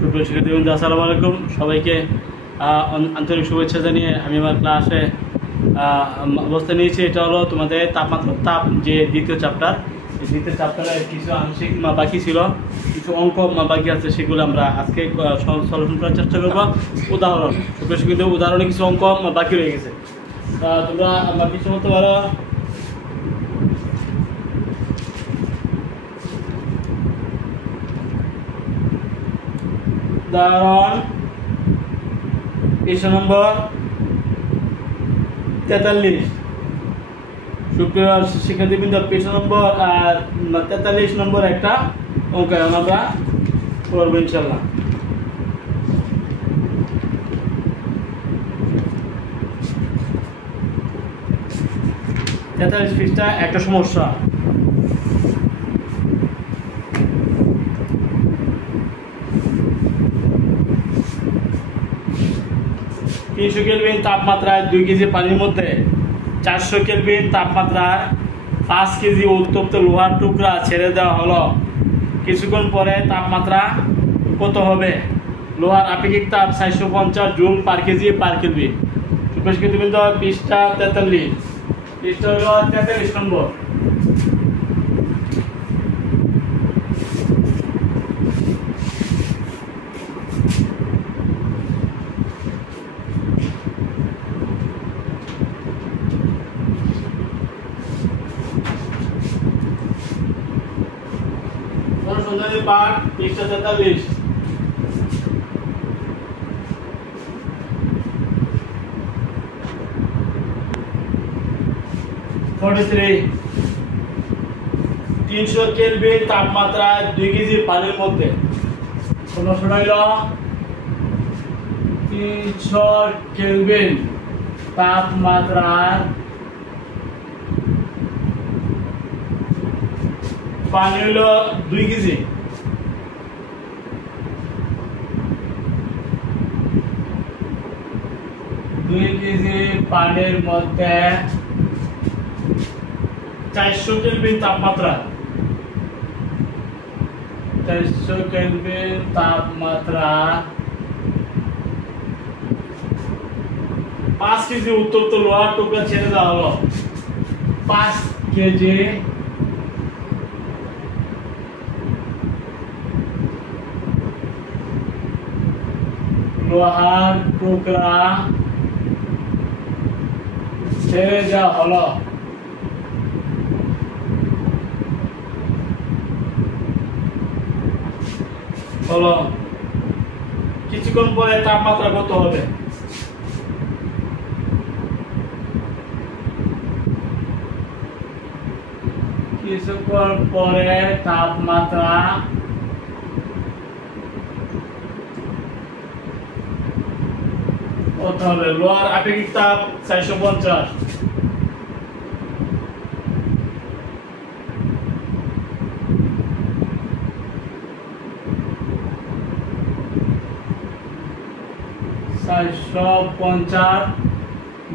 সুপ্রিয় শিক্ষার্থীবৃন্দ, আসসালামু আলাইকুম। সবাইকে আন্তরিক শুভেচ্ছা জানিয়ে আমি আমার ক্লাসে অবস্থান নিয়েছি। এটা হলো তোমাদের তাপ যে দ্বিতীয় চ্যাপ্টার। এই দ্বিতীয় চ্যাপ্টারে কিছু আংশিক বাকি ছিল, কিছু অঙ্ক বাকি আছে, সেগুলো আমরা আজকে সলিউশন করার চেষ্টা করবো। উদাহরণ, সুপ্রিয় শিক্ষার্থী, উদাহরণে কিছু অঙ্ক বাকি রয়ে গেছে, তোমরা কিছু বলতে পারো। উদাহরণ পৃষ্ঠা নম্বর 43। সুপ্রিয় শিক্ষার্থীবৃন্দ, পৃষ্ঠা নম্বর 43 নম্বর একটা অঙ্ক আমরা করবো ইনশাল্লাহ। পৃষ্ঠা একটা সমস্যা। তিনশো কেলভিন তাপমাত্রায় 2 কেজি পানির মধ্যে 400 কেলভিন তাপমাত্রায় 5 কেজি উত্তপ্ত লোহার টুকরা ছেড়ে দেওয়া হলো। কিছুক্ষণ পরে তাপমাত্রা কত হবে? লোহার আপেক্ষিক তাপ 450 joule per kg per kelvin. শিক্ষার্থীবৃন্দ, পৃষ্ঠা 43, পৃষ্ঠা হলো 43 নম্বর। অনুসন্ধানের পাঠ, পৃষ্ঠা 43। তিনশো কেলভিন তাপমাত্রায় 2 কেজি পানির মধ্যে, সমস্যাটা হইল 300 কেলভিন তাপমাত্রায় পানি হইল 2 কেজি। পানির মধ্যে 400 কেলভিন তাপমাত্রা, 400 কেলভিন তাপমাত্রা 5 কেজি উত্তপ্ত লোহার টুকরা ছেড়ে দেওয়া হলো। 5 কেজি লোহার টুকরা ছেড়ে দেওয়া হলো। কিছুক্ষণ পরে তাপমাত্রা কত হবে? কিছুক্ষণ পরে তাপমাত্রা কত হবে? লোহার আপেক্ষিক তাপ 450,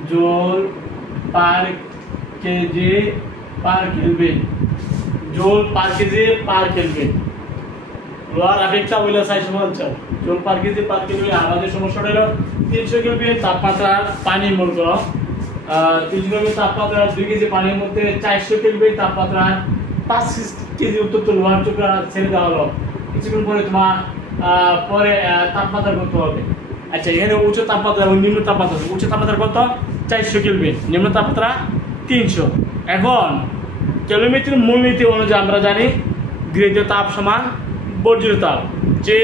joule per kg per kelvin. Joule per kg per kelvin. লোহার আপেক্ষিক তাপ হইল 450 joule per kg per kelvin. আমাদের সমস্যাটা হলো 300 কেলভিন তাপমাত্রার পানি মনে করো। 300 কেলভিন তাপমাত্রার 2 কেজি পানির মধ্যে 400 কেলভিন তাপমাত্রার 5 কেজি উত্তপ্ত লোহার টুকরা ছেড়ে দেওয়া হলো। কিছুক্ষণ পরে তোমার পরে তাপমাত্রা কত হবে? আচ্ছা, এখানে উচ্চ তাপমাত্রা এবং নিম্ন তাপমাত্রা। উচ্চ তাপমাত্রা কত? 400 কেলভিন, নিম্ন তাপমাত্রা 300। এখন ক্যালোরিমেট্রির মূলনীতি অনুযায়ী আমরা জানি গৃহীয় তাপ সমান বর্জিত তাপ। যে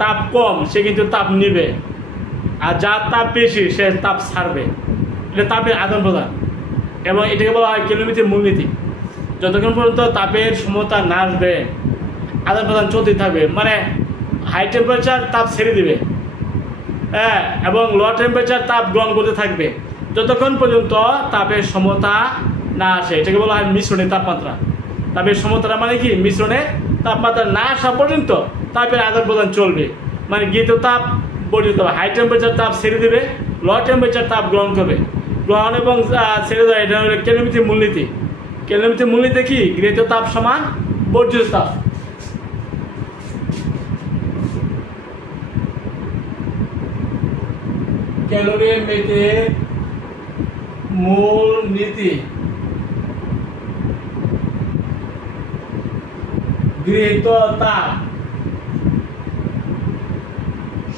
তাপ কম সে কিন্তু তাপ নিবে, আর যার তাপ বেশি সে তাপ ছাড়বে। এটা তাপের আদান প্রদান, এবং এটাকে বলা হয় ক্যালোরিমেট্রির মূলনীতি। যতক্ষণ পর্যন্ত তাপের সমতা না আসবে আদান প্রদান চলতে থাকবে। মানে হাই টেম্পারেচার তাপ ছেড়ে দিবে, হ্যাঁ, এবং লো টেম্পারেচার তাপ গ্রহণ করতে থাকবে যতক্ষণ পর্যন্ত তাপের সমতা না আসে। এটাকে বলা হয় মিশ্রণের তাপমাত্রা। তাপের সমতা মানে কি? মিশ্রণে তাপমাত্রা না আসা পর্যন্ত তাপের আদান প্রদান চলবে। মানে গৃহীত তাপ বর্জিত তাপ, হাই টেম্পারেচার তাপ ছেড়ে দেবে, লো টেম্পারেচার তাপ গ্রহণ করবে। গ্রহণ এবং ছেড়ে দেওয়া, এটা হলো ক্যালোরিমেট্রির মূলনীতি। ক্যালোরিমেট্রির মূলনীতি কি? গৃহীত তাপ সমান বর্জিত তাপ। ক্যালোরিমেট্রির মূল নীতি গৃহীত তাপ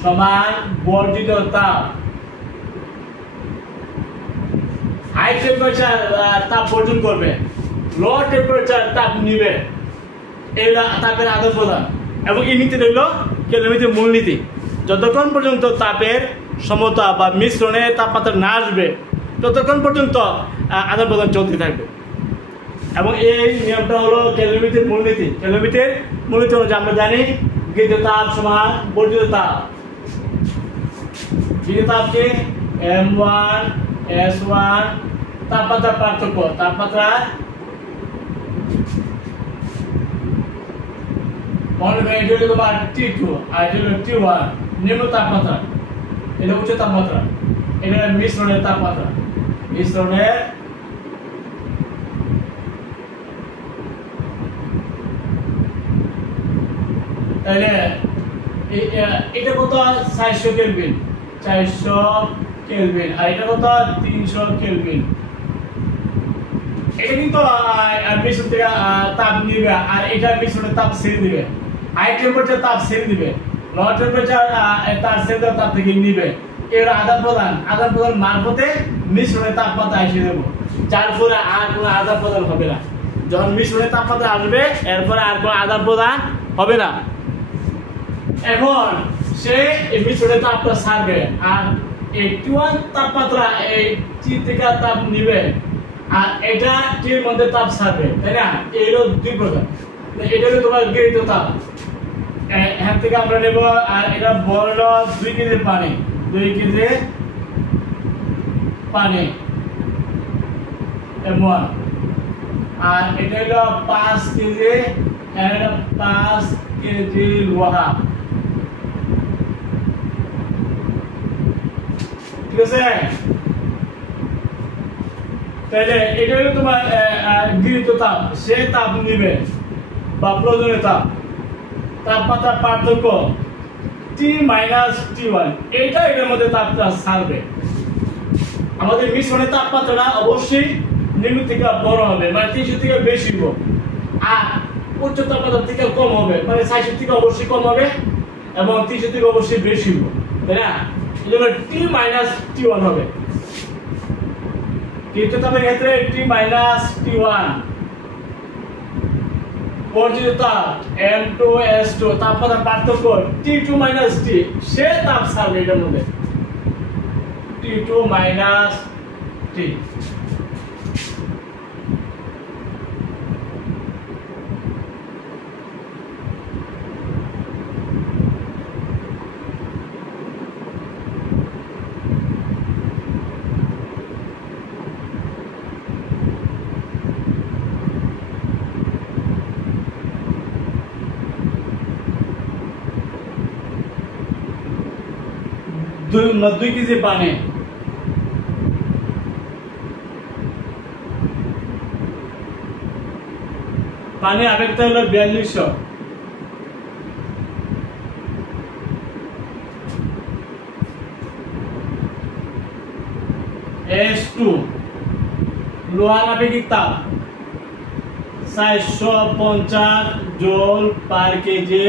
সমান বর্ধিত তাপ। হাই টেম্পারেচার তাপ বর্জন করবে, লো টেম্পারেচার তাপ নিবে, এইটা তাপের আদান প্রদান। এবং এই নীতি হইল ক্যালোরিমেট্রির মূলনীতি। যতক্ষণ পর্যন্ত তাপের সমতা বা মিশ্রণে তাপমাত্রা না আসবে ততক্ষণ পর্যন্ত আদান প্রদান চলতে থাকবে। এবং এই নিয়মটা হলো ক্যালোরিমেট্রির মূলনীতি। ক্যালোরিমেট্রির মূলনীতি হলো যে আমরা জানি গৃহীত তাপ সমান বর্ধিত তাপ। গৃহীত তাপকে M1 S1 তাপমাত্রা পার্থক্য, তাপমাত্রা তোমার T2 আর T1 নিম্ন তাপমাত্রা, এটা উচ্চ তাপমাত্রা, এটা মিশ্রণের তাপমাত্রা। মিশ্রণের তাহলে এটা কত 400 কেলভিন, 400 কেলভিন, আর এটা কত 300 কেলভিন। এটা কিন্তু মিশ্রণ থেকে তাপ নিবে আর এটা মিশ্রণের তাপ ছেড়ে দিবে। হাই টেম্পারেচার তাপ ছেড়ে দিবে, লো টেম্পারেচার তাপ ছেড়ে দেওয়া তাপ থেকে নিবে। এর আদান প্রদান মারফতে মিশ্রণের তাপমাত্রা এসে দেবো, যার ফলে আর কোনো আদান প্রদান হবে না। যখন মিশ্রণের তাপমাত্রা আসবে এরপরে আর কোনো আদান প্রদান হবে না। এখন সে এই মিশ্রণের তাপটা ছাড়বে আর এই T1 তাপমাত্রা এই T থেকে তাপ নিবে আর এটা টির মধ্যে তাপ ছাড়বে, তাই না? এর দুই প্রকার। এটা হলো তোমার গৃহীত তাপ, এখান থেকে আমরা নেব। আর এটা বলল 2 কেজি পানি, 2 কেজি পানি M1, আর এটা হলো 5 কেজি, এটা 5 কেজি লোহা। ঠিক আছে? তাহলে এটা হলো তোমার গৃহীত তাপ, সে তাপ নিবে বা প্রয়োজনীয় তাপ। তাপমাত্রার পার্থক্য T-T1, এটা এটার মধ্যে তাপটা ছাড়বে। আমাদের মিশ্রণের তাপমাত্রাটা অবশ্যই নিম্ন থেকে বড় হবে, মানে 300 থেকে বেশি হবে, আর উচ্চ তাপমাত্রা থেকে কম হবে, মানে 400 থেকে অবশ্যই কম হবে এবং 300 থেকে অবশ্যই বেশি হবে, তাই না? এই জন্য T-T1 হবে। গৃহীত তাপের ক্ষেত্রে T-T1 বর্ধিত তাপ M2S2 তাপমাত্রার পার্থক্য T2 - T, সে তাপ ছাড়বে এটার মধ্যে T2 - T। দুই কেজি পানি, পানি আবেগটা হলো 4200। S2 লোহার আপেক্ষিক তাপ 450 joule per KG.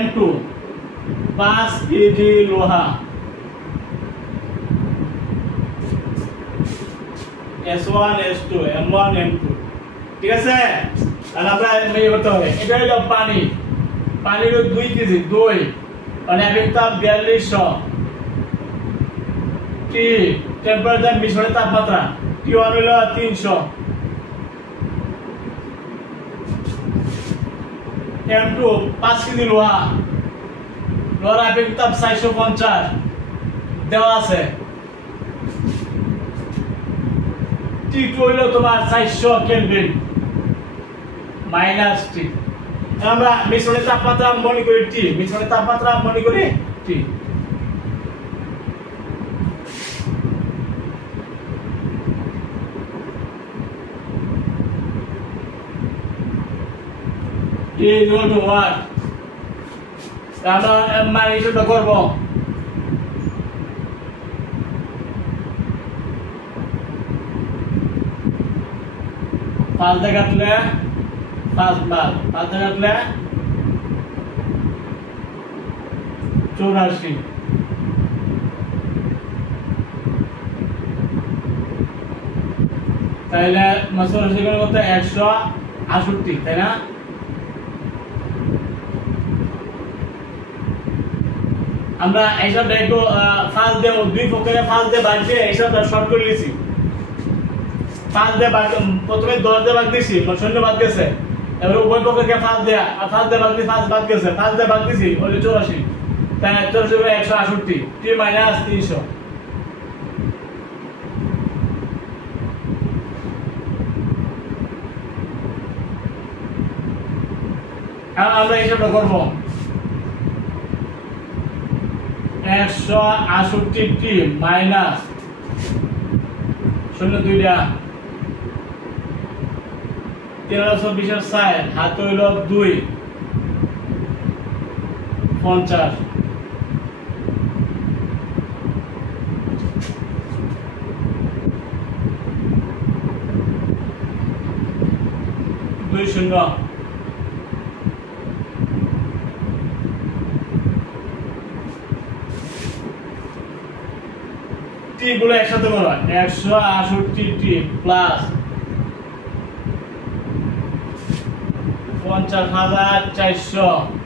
M2 5 KG লোহা। S1 S2 M1 M2, ঠিক আছে? তাহলে আমরা এই করতে হবে। এটা হলো পানি, পানির 2 কেজি, 2 মানে আবেগ তাপ 4200। T টেম্পারেচার মিশ্রণের তাপমাত্রা T1 হলো 300। M2 5 কেজি লোহা, লোহার আবেগ তাপ 450 দেওয়া আছে। T2 হলো তোমার 400 কেলভিন - T। আমরা মিশ্রণের তাপমাত্রা মনে করি T, মিশ্রণের তাপমাত্রা মনে করি T। T equal to what? আমরা মান হিসেবে করব 5 দিয়ে কাটলে 5 বার 5 দিয়ে কাটলে 84 তাহলে মাসুর সেগুলো কত 168 তাই না আমরা এইসব একটু ফার্স্ট দে দুই পক্ষে ফার্স্ট দে বাদ দিয়ে এইসব শর্ট করে নিয়েছি 5 দিয়ে বাদ প্রথমে 10 দিয়ে বাদ দিয়েছি শূন্য বাদ গেছে এবার উভয় পক্ষকে ফার্স্ট দে বাদ দিয়ে ফার্স্ট বাদ গেছে ফার্স্ট দিয়ে বাদ দিয়েছি ওই 84 তাই 84 করে 168 t মাইনাস 300 আমরা হিসাবটা করব 168 টি মাইনাস 0.2 টা 1320 এর 4 হাতে হইল 2 50 20 টি গুলো একসাথে করো 168 টি প্লাস 50,400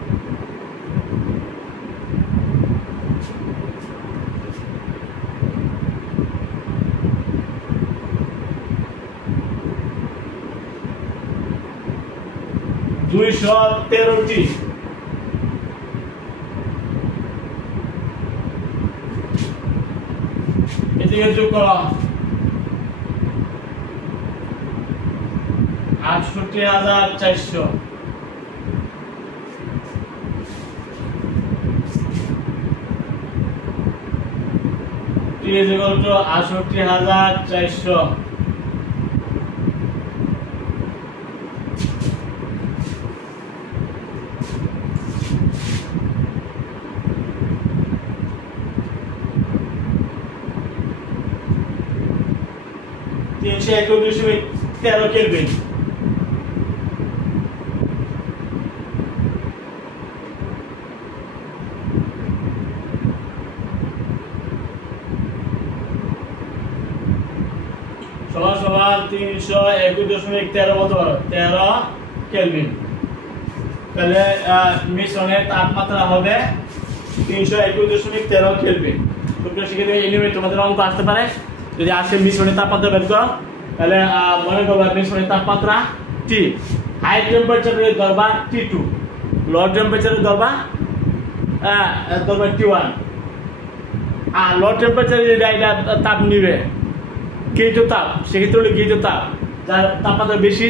213 টি এদিকে যোগ করো 68,400 t is equal to 68,400 321.13 kelvin সমান 321.13 বলতে পারো 13 কেলভিন তাহলে মিশ্রণের তাপমাত্রা হবে 321.13 কেলভিন তোমরা শিখে দেবে এই নিয়মে তোমাদের অঙ্ক আসতে পারে যদি আসে মিশ্রণের তাপমাত্রা বের করো তাহলে মনে করবে মিশ্রণের তাপমাত্রা T হাই টেম্পারেচারের ধরবা T2 লো টেম্পারেচারের ধরবা T1 আর লো টেম্পারেচারে যেটা তাপ নিবে গেজ তাপ সেক্ষেত্রে হলো গেজ তাপ যার তাপমাত্রা বেশি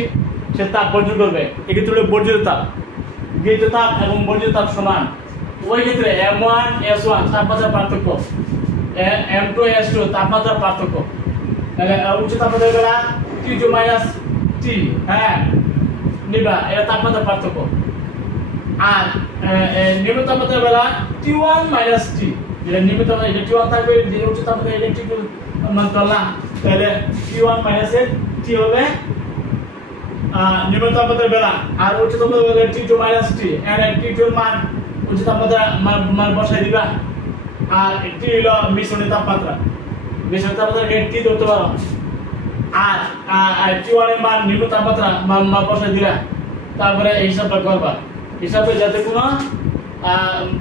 সে তাপ বর্জন করবে এক্ষেত্রে হলো বর্জিত তাপ গেজ তাপ এবং বর্জিত তাপ সমান ওই ক্ষেত্রে M1 S1 তাপমাত্রার পার্থক্য M2 S2 তাপমাত্রার পার্থক্য তাহলে উচ্চ তাপমাত্রা বেলা T2 মাইনাস T হ্যাঁ নিবা এটা তাপমাত্রার পার্থক্য আর নিম্ন তাপমাত্রা বেলা T1 মাইনাস T যেটা নিম্ন তাপমাত্রা এটা T1 থাকবে যেটা উচ্চ তাপমাত্রা এটা T2 মান করলাম তাহলে T1 মাইনাস T হবে নিম্ন তাপমাত্রা বেলা আর উচ্চ তাপমাত্রা বেলা T2 মাইনাস T এর T2 মান উচ্চ তাপমাত্রা মান বসাই দিবা আর এটি হলো মিশ্রণের তাপমাত্রা মিশ্রণের তাপমাত্রা T ধরতে পারো আর T1 এর মান নিম্ন তাপমাত্রা মান বসাই দিলা তারপরে এই হিসাবটা করবা হিসাবে যাতে কোনো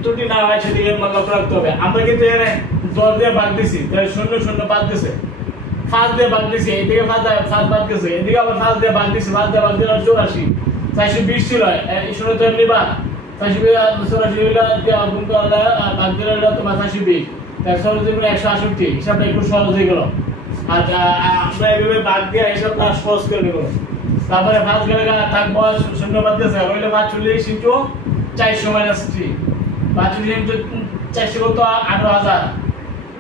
ত্রুটি না হয় সেদিকে লক্ষ্য রাখতে হবে আমরা কিন্তু এখানে 10 দিয়ে ভাগ দিছি তাহলে 0 বাদ দিছে 5 দিয়ে ভাগ দিছি এইদিকে 5 বাদ গেছে এদিকে আবার 5 দিয়ে ভাগ দিছি 5 দিয়ে ভাগ দিলে 84 420 ছিল এই 0 তো নিবা 484 হইলো গুণ করলে ভাগ দিলে হলো তোমার 420 তাহলে 168 হিসাবটা একটু সহজ হয়ে গেল আর আমরা এইভাবে ভাগ দিয়ে হিসাবটা সহজ করে নিব তারপরে 5 গেলে থাকবো 0 বাদ দিয়েছে হইলো 45 ইনটু 400 মাইনাস 3 45 ইনটু 400 কত 18000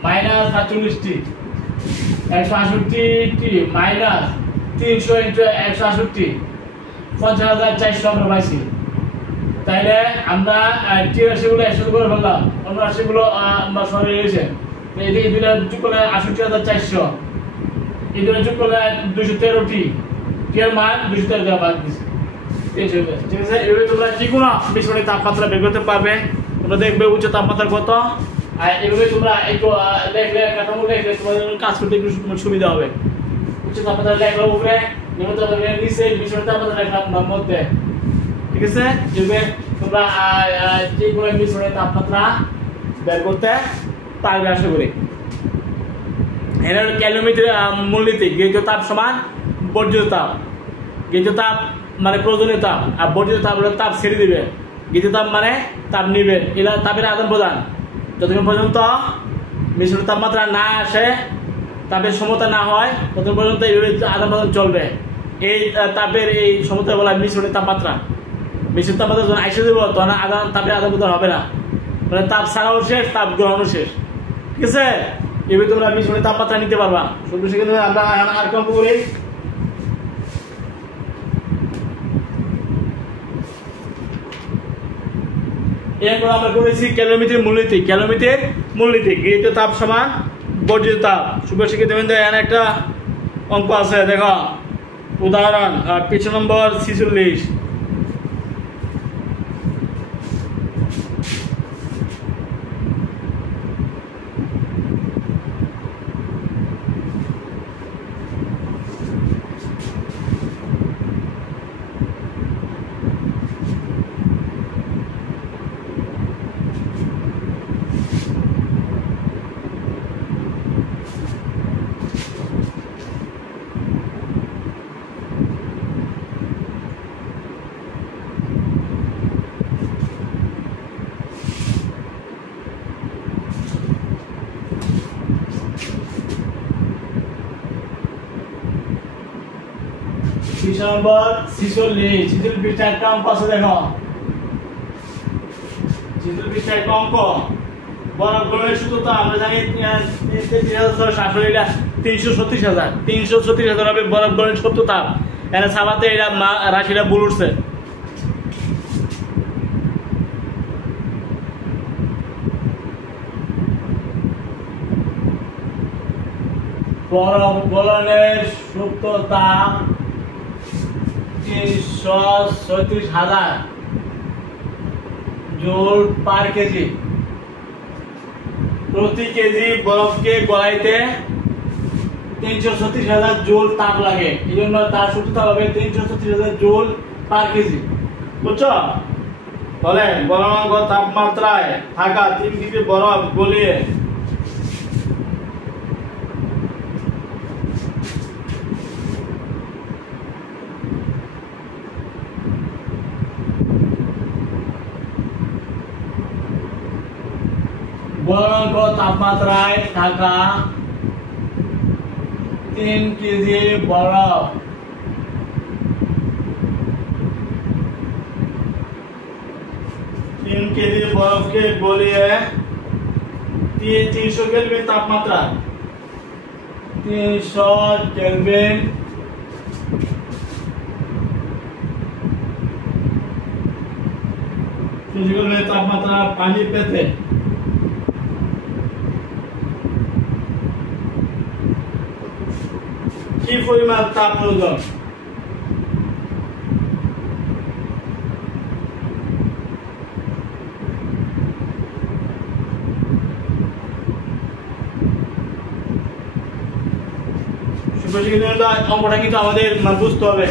মাইনাস 45 টি 168 টি মাইনাস 300 ইনটু 168 50400 আমরা পাইছি তাইলে আমরা 83 গুলো 100 করে ফেললাম, 79 গুলো আমরা সরে গেছে। এদিকে দুইটা যোগ করলে 68400, এই দুটো যোগ করলে 213টি, এর মান 213 দেওয়া বাকি। ঠিক আছে, এভাবে তোমরা যে কোনো মিশ্রণের তাপমাত্রা বের করতে পারবে। তোমরা দেখবে উচ্চ তাপমাত্রা কত, আর এভাবে তোমরা একটু লেখলে কাঠামো লেখলে তোমাদের কাজ করতে একটু সুবিধা হবে। উচ্চ তাপমাত্রা লেখলো উপরে, নিম্ন তাপমাত্রা নিচে, মিশ্রণের তাপমাত্রা লেখলাম মধ্যে। ঠিক আছে, এভাবে তোমরা যে কোনো মিশ্রণের তাপমাত্রা বের করতে পারবে আশা করি। এর ক্যালোমিটার মূলনীতি, গৃহীত তাপ সমান বর্জ্য তাপ। গৃহীত তাপ মানে প্রয়োজনীয় তাপ, আর বর্জ্য তাপ হলে তাপ ছেড়ে দিবে। গৃহীত তাপ মানে তাপ নিবে। এরা তাপের আদান প্রদান যতক্ষণ পর্যন্ত মিশ্র তাপমাত্রা না আসে, তাপের সমতা না হয়, ততক্ষণ পর্যন্ত এইভাবে আদান প্রদান চলবে। এই তাপের এই সমতা বলা হয় মিশ্রণের তাপমাত্রা। মিশ্র তাপমাত্রা যখন আইসে দেবো তখন তাপের আদান প্রদান হবে না, মানে তাপ ছাড়াও শেষ, তাপ গ্রহণও শেষ। ঠিক আছে, এভাবে তোমরা মিশ্রণের তাপমাত্রা নিতে পারবা। শুধু সেখানে আমরা আর কম করি। এরপর আমরা করেছি ক্যালোমিটার মূলনীতি। ক্যালোমিটার মূলনীতি, গৃহীত তাপ সমান বর্জিত তাপ। সুপ্রশিক্ষিত বিন্দু এখানে একটা অঙ্ক আছে, দেখো উদাহরণ পৃষ্ঠা নম্বর 46। পৃষ্ঠা নম্বর 46 পৃষ্ঠায় একটা অঙ্ক আছে, দেখো 46 পৃষ্ঠায় একটা অঙ্ক। বরফ গরমের সূত্র তো আমরা জানি 336,000 হবে বরফ গরমের সূত্র তাপ। এখানে সাবাতে এরা রাশিটা ভুল উঠছে। বরফ গলনের সুপ্ত তাপ 336,000 জুল পার কেজি। প্রতি কেজি বরফকে গলাইতে 336,000 জুল তাপ লাগে, এই জন্য তার সুপ্ত তাপ হবে 336,000 জুল পার কেজি। বুঝছো? বলে গলনাঙ্ক তাপমাত্রায় থাকা 3 কেজি বরফ গলিয়ে গলনাঙ্ক তাপমাত্রায় থাকা 3 কেজি বরফ বরফকে গলিয়ে 300 কেলভিন তাপমাত্রা 300 কেলভিন তাপমাত্রা পানি পেতে কি পরিমাণ তাপ প্রয়োজন? অঙ্কটা কিন্তু আমাদের বুঝতে হবে।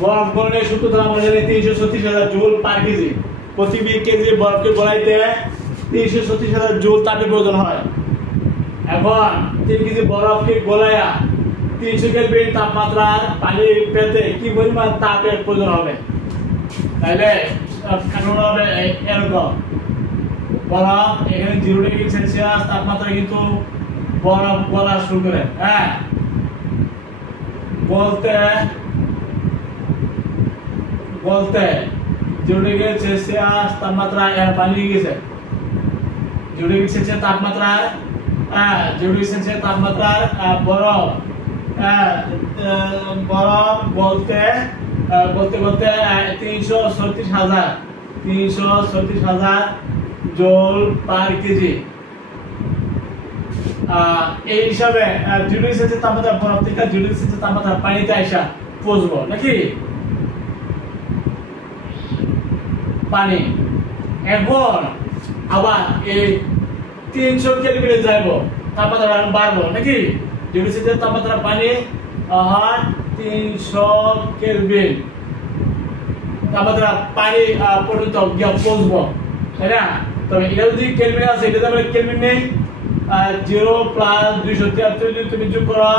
বরফ গলনের সূত্র আমরা জানি 336,000 জুল পার কেজি। প্রতি কেজি বরফকে গলাইতে 336,000 জুল তাপের প্রয়োজন হয়। এখন 3 কেজি বরফকে গলাইয়া 300 কেলভিন তাপমাত্রার পানি পেতে কি পরিমাণ তাপের প্রয়োজন হবে? তাইলে কাঠামোটা হবে এরকম। বরফ এখানে 0 ডিগ্রি সেলসিয়াস তাপমাত্রা কিন্তু বরফ গলা শুরু করে, হ্যাঁ, বলতে 0 ডিগ্রি সেলসিয়াস তাপমাত্রা এর পানি গেছে 0 ডিগ্রি সেলসিয়াস তাপমাত্রার 0 ডিগ্রি সেলসিয়াস তাপমাত্রার বরফ বলতে 336,000 336,000 জুল পার কেজি। এই হিসাবে 0 ডিগ্রি সেলসিয়াস তাপমাত্রা বরফ থেকে 0 ডিগ্রি সেলসিয়াস তাপমাত্রা পানিতে আইসা পৌঁছবো নাকি পানি। এখন আবার এই 300 কেলভিনে যাইবো, তাপমাত্রা বাড়বো নাকি 0 ডিগ্রি সেলসিয়াস তাপমাত্রা পানি 300 কেলভিন তাপমাত্রা পানি পর্যন্ত গিয়ে পৌঁছবো, তাই না? তবে এটা যদি কেলভিন আছে, এটা তাহলে কেলভিন নেই। 0 প্লাস 273 যদি তুমি যোগ করো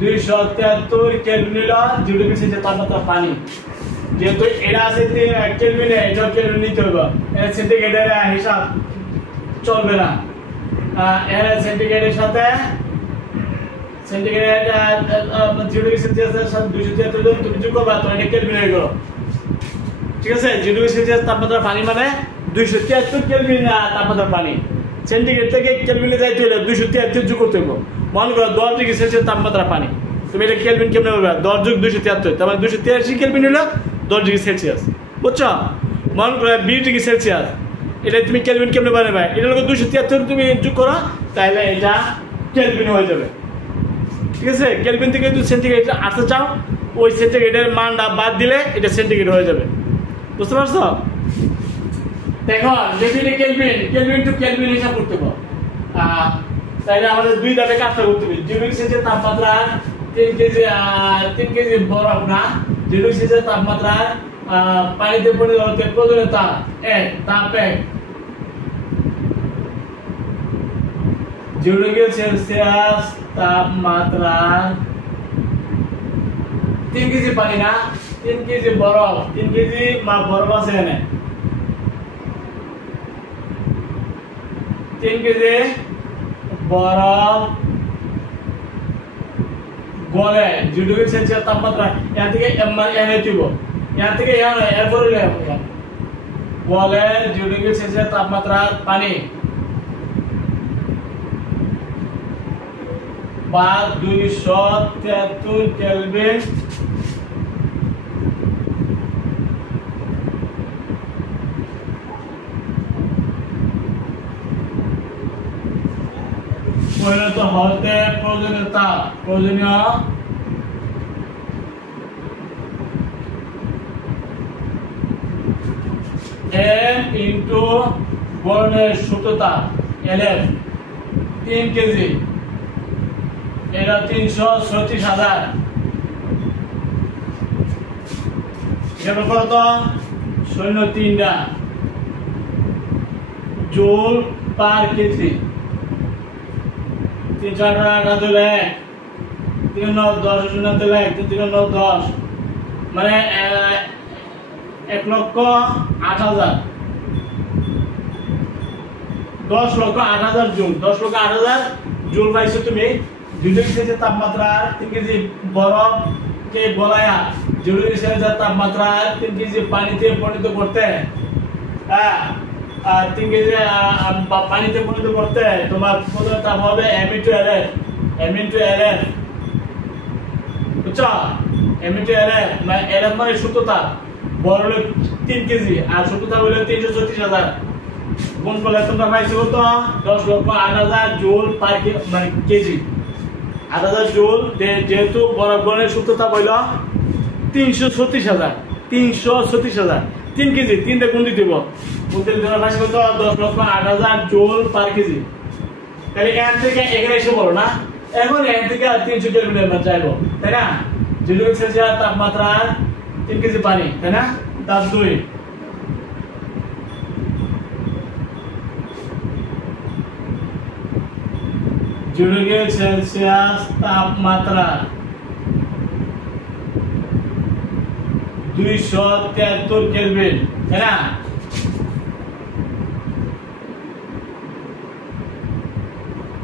273 কেলভিন হলো 0 ডিগ্রি সেলসিয়াস তাপমাত্রা পানি। যেহেতু এটা আছে কেলভিনে, এটা কেলভিন নিতে হবে, এর সেন্টিগ্রেডের হিসাব চলবে না। এর সেন্টিগ্রেডের সাথে সেন্টিগ্রেড 0 ডিগ্রি সেলসিয়াসের সাথে 273 তুমি যোগ করবা, তো এটা কেলভিন হয়ে গেল। ঠিক আছে, 0 ডিগ্রি সেলসিয়াস তাপমাত্রা পানি মানে 273 কেলভিন তাপমাত্রা পানি। সেন্টিগ্রেড থেকে কেলভিনে যাইতে হলে 273 যোগ করতে হবে। মনে করো 10 ডিগ্রি সেলসিয়াস তাপমাত্রা পানি, তুমি এটা কেলভিন কেমনে বলবে? 10 যোগ 273, তার মানে 283 কেলভিন হলো 10 ডিগ্রি সেলসিয়াস, বুঝছো? মনে করো 20 ডিগ্রি সেলসিয়াস, এটা তুমি কেলভিন কেমনে বানাবে? এটা হলো 273 তুমি যোগ করো, তাহলে এটা কেলভিন হয়ে যাবে। ঠিক আছে, কেলভিন থেকে যদি সেন্টিগ্রেড আসতে চাও, ওই সেন্টিগ্রেডের মানটা বাদ দিলে এটা সেন্টিগ্রেড হয়ে যাবে, বুঝতে পারছো? দেখো যদি এটা কেলভিন টু কেলভিন হিসাব করতে হবে, তাহলে আমাদের দুই ধাপে কাজটা করতে হবে। 0 ডিগ্রি সেলসিয়াস তাপমাত্রা 3 কেজি বরফ না, 0 ডিগ্রি সেলসিয়াস তাপমাত্রা পানিতে পরিণত হতে প্রয়োজনীয়তা 1 ধাপ 1। 0 ডিগ্রি সেলসিয়াস তাপমাত্রা 3 কেজি পানি না, 3 কেজি বরফ, 3 কেজি বরফ আছে এখানে, 3 কেজি বরফ গলে 0 ডিগ্রি সেলসিয়াস তাপমাত্রা এখান থেকে এখান থেকে এরপরে গলে 0 ডিগ্রি সেলসিয়াস তাপমাত্রা পানি বা 273 কেলভিন পরিণত হতে প্রয়োজনীয় m ইন্টু বর্ণের সূত্রতা LF 3 কেজি, এটা 336,000। এটা কত? 0.3টা জুল পার কেজি। 3 দিলে 3 9 10 0 দিলে 3 9 10 মানে 1,08,000, 10,08,000 জুল, 10,08,000 জুল পাইছো তুমি। 2 ডিগ্রি সেলসিয়াস তাপমাত্রা 3 কেজি বরফ কে গলায়া 0 ডিগ্রি সেলসিয়াস তাপমাত্রা 3 কেজি পানিতে পরিণত করতে, 3 কেজি পানিতে পরিণত করতে তোমার প্রথমে তাপ হবে m into LF, বুঝছো? m into LF মানে LF মানে সূত্রতা, বড় হলো 3 কেজি আর সূত্রতা হলো 336,000, গুণ করলে তোমরা পাইছো কত? 10,08,000 জুল পার মানে কেজি। 8,000 জুল, যেহেতু বরফ গলনের সূত্রতা হইল 336,000, 3 কেজি 3 দিয়ে গুণ দিতে হবে, গুণ দিলে তোমরা পাইছো কত? 10,08,000 জুল পার কেজি। তাহলে এখান থেকে এখানে এসে বলো না, এখন এখান থেকে 300 কেলভিন চাইবো, তাই না? 0 ডিগ্রি সেলসিয়াস তাপমাত্রা 3 কেজি পানি, তাই না? ধাপ 2 0 ডিগ্রি সেলসিয়াস তাপমাত্রা 273 কেলভিন, তাই না?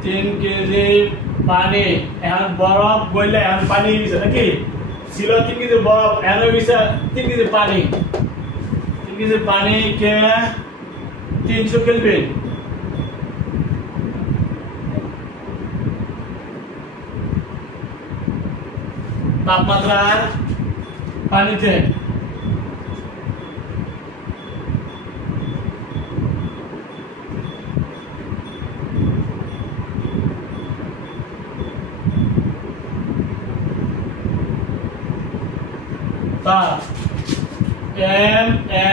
3 কেজি পানি, এখন বরফ গইলে এখন পানি হইছে নাকি? ছিল 3 কেজি বরফ, এখন হইছে 3 কেজি পানি। 3 কেজি পানি কে 300 কেলভিন, তাপমাত্রার পানিতে তাপ এম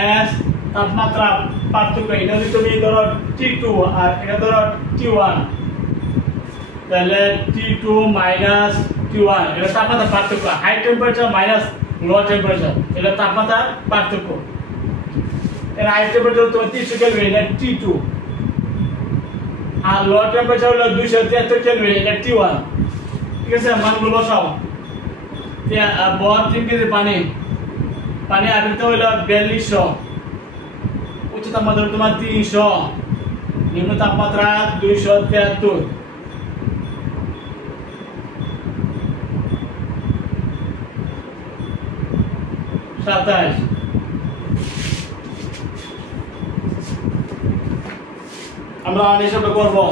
এস তাপমাত্রা পার্থক্য। এটা যদি তুমি ধরো T2 আর এটা ধরো T1, তাহলে T2 মাইনাস T1 এটা তাপমাত্রা পার্থক্য। High temperature minus low temperature এটা তাপমাত্রা পার্থক্য। এর হাই টেম্পারেচার তোমার 300 কেলভিন এটা T2, আর লো টেম্পারেচার হলো 273 কেলভিন এটা T1। ঠিক আছে, মানগুলো বসাও। বর 3 কেজি পানি আবৃত হলো 4200, উচ্চ তাপমাত্রা তোমার 300, নিম্ন তাপমাত্রা 273। আমরা হিসাবটা করবো।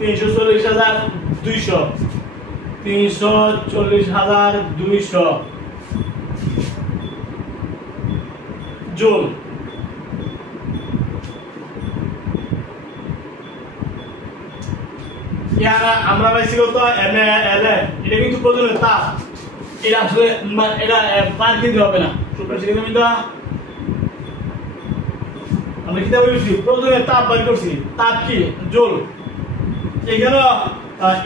340,200 জুল। আমরা পাইছি কত এটা কিন্তু প্রয়োজনীয় তাপ। এটা আসলে এটা পার কেজি হবে না। আমরা কি বলছি প্রয়োজনীয় তাপ বের করছি। তাপ কি? জুল। এখানে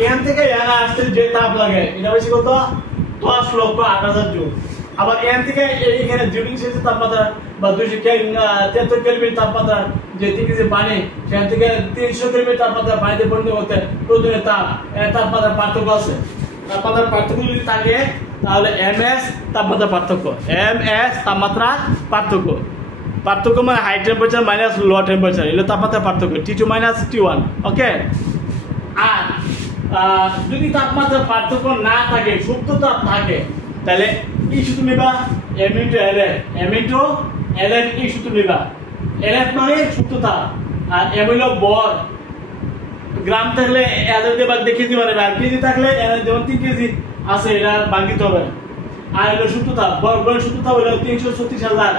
এখান থেকে এখানে আসতে যে তাপ লাগে এটা বেশি কত 10,08,000 জুল। আবার এখান থেকে এখানে ডিউটিং সেলসিয়াস তাপমাত্রা বা 273 কেলভিন তাপমাত্রা যে 3 কেজি পানি, সেখান থেকে 300 কেলভিন তাপমাত্রা পানিতে পরিণত করতে প্রয়োজনীয় তাপমাত্রার পার্থক্য আছে। তাপমাত্রার পার্থক্য যদি থাকে তাহলে এমএস তাপমাত্রা পার্থক্য, এমএস তাপমাত্রা পার্থক্য মানে high temperature minus low temperature এগুলো তাপমাত্রা পার্থক্য T2 মাইনাস T1। ওকে, আর যদি তাপমাত্রা পার্থক্য না থাকে, সুপ্ত তাপ থাকে, তাহলে এই সূত্র নিবা m * LF, m * LF এই সূত্র নিবা। LF মানে সুপ্ত তাপ আর m হলো বর। গ্রাম থাকলে এদের দিয়ে ভাগ দেখিয়ে দিবা, আর কেজি থাকলে এদের যেমন 3 কেজি আছে এটা ভাগ দিতে হবে। আর হলো সুপ্ত তাপ, বরের সুপ্ত তাপ হলো 336,000।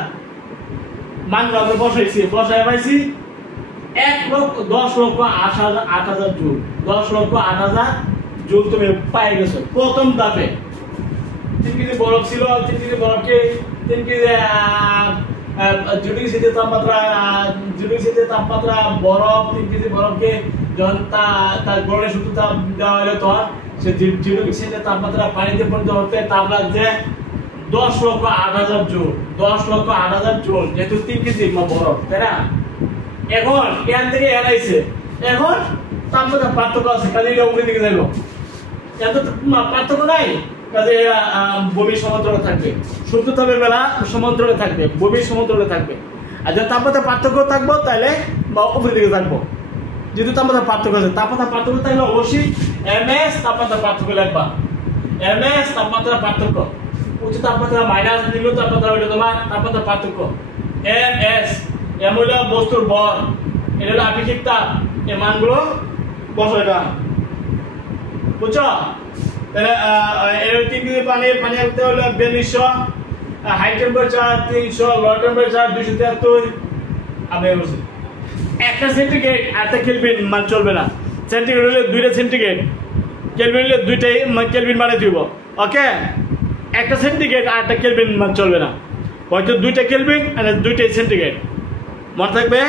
মান আমরা বসাই পাইছি 10,08,000 জুল। 10,08,000 জুল তুমি পাই গেছো প্রথম ধাপে। 3 কেজি বরফ ছিল, 3 কেজি বরফকে 3 কেজি জুডিং তাপমাত্রা বরফ 3 কেজি বরফকে যখন তার গড়ের সূত্র তাপ দেওয়া হলো, তখন সে জুডিং তাপমাত্রা পানিতে পরিণত হতে তাপ লাগছে 10,08,000 জুল। 10,08,000 জুল যেহেতু 3 কেজি বরফ, তাই না? এখন এখান থেকে এড়াইছে, এখন তাপমাত্রা পার্থক্য আছে, কাজে এটা উপরের দিকে যাইব। এত পার্থক্য নাই, কাজে ভূমির সমান্তরালে থাকবে। সূর্য তাপের বেলা সমান্তরালে থাকবে, ভূমির সমান্তরালে থাকবে। আর যদি তাপমাত্রা পার্থক্য থাকবো তাহলে বা উপরের দিকে থাকবো। যেহেতু তাপমাত্রা পার্থক্য আছে, তাপমাত্রা পার্থক্য থাকলে অবশ্যই এমএস তাপমাত্রা পার্থক্য লাগবা। এমএস তাপমাত্রা পার্থক্য, উচ্চ তাপমাত্রা মাইনাস নিম্ন তাপমাত্রা হইলো তোমার তাপমাত্রা পার্থক্য। এমএস, এম হইলো বস্তুর ভর, এটা হলো আপেক্ষিক তাপ। এই মানগুলো বসাই দাও, বুঝছো? তাহলে এর 3 কেজি পানি আনতে হলো 4200, হাই টেম্পারেচার 300, লো টেম্পারেচার 273। আমি বলছি একটা সেন্টিগ্রেড আর একটা কেলভিন মান চলবে না। সেন্টিগ্রেড হলে 2টা সেন্টিগ্রেড, কেলভিন হলে 2টাই কেলভিন মানে দিব। ওকে, একটা সেন্টিগ্রেড আর একটা কেলভিন মান চলবে না, হয়তো 2টা কেলভিন আর 2টাই সেন্টিগ্রেড। মনে থাকবে?